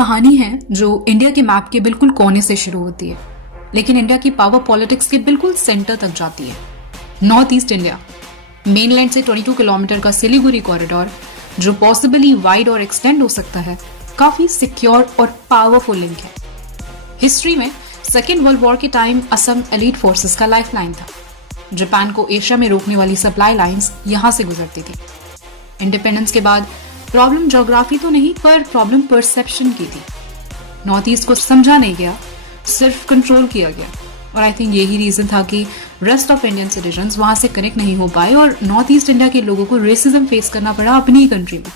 कहानी है जो इंडिया के मैप के बिल्कुल कोने से शुरू होती है, लेकिन इंडिया की पावर पॉलिटिक्स के बिल्कुल सेंटर तक जाती है। नॉर्थ ईस्ट इंडिया, मेनलैंड से 22 किलोमीटर का सिलीगुड़ी कॉरिडोर, जो पॉसिबली वाइड और एक्सटेंड हो सकता है, काफी सिक्योर और पावरफुल लिंक है। हिस्ट्री में सेकेंड वर्ल्ड वॉर के टाइम असम एलीट फोर्सेस का लाइफलाइन था। जापान को एशिया में रोकने वाली सप्लाई लाइंस यहां से गुजरती थी। इंडिपेंडेंस के बाद प्रॉब्लम ज्योग्राफी तो नहीं, पर प्रॉब्लम परसेप्शन की थी। नॉर्थ ईस्ट को समझा नहीं गया, सिर्फ कंट्रोल किया गया। और आई थिंक यही रीजन था कि रेस्ट ऑफ इंडियन सिटीजन्स वहां से कनेक्ट नहीं हो पाए और नॉर्थ ईस्ट इंडिया के लोगों को रेसिज्म फेस करना पड़ा अपनी ही कंट्री में।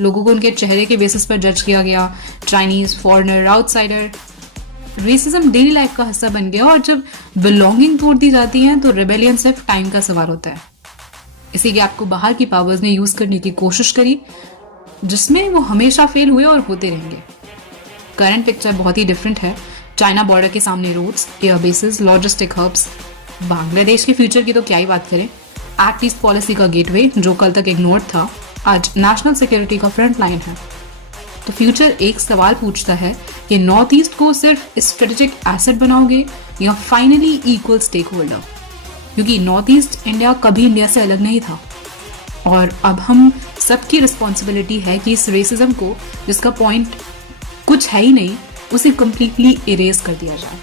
लोगों को उनके चेहरे के बेसिस पर जज किया गया, Chinese, foreigner, outsider. Racism daily life का हिस्सा बन गया और जब बिलोंगिंग तोड़ दी जाती है तो रिबेलियन सिर्फ टाइम का सवाल होता है। इसी गैप को बाहर की पावर्स ने यूज करने की कोशिश करी, जिसमें वो हमेशा फेल हुए और होते रहेंगे। करंट पिक्चर बहुत ही डिफरेंट है। चाइना बॉर्डर के सामने roads, air bases, logistic hubs. Bangladesh के फ्यूचर की तो क्या ही बात करें। एक्ट ईस्ट पॉलिसी का गेटवे, जो कल तक इग्नोर्ड था, आज नेशनल सिक्योरिटी का फ्रंट लाइन है। तो फ्यूचर एक सवाल पूछता है कि नॉर्थ ईस्ट को सिर्फ स्ट्रेटेजिक एसेट बनाओगे या फाइनली इक्वल स्टेक होल्डर, क्योंकि नॉर्थ ईस्ट इंडिया कभी इंडिया से अलग नहीं था। और अब हम सबकी रिस्पॉन्सिबिलिटी है कि इस रेसिज्म को, जिसका पॉइंट कुछ है ही नहीं, उसे कंप्लीटली इरेज कर दिया जाए।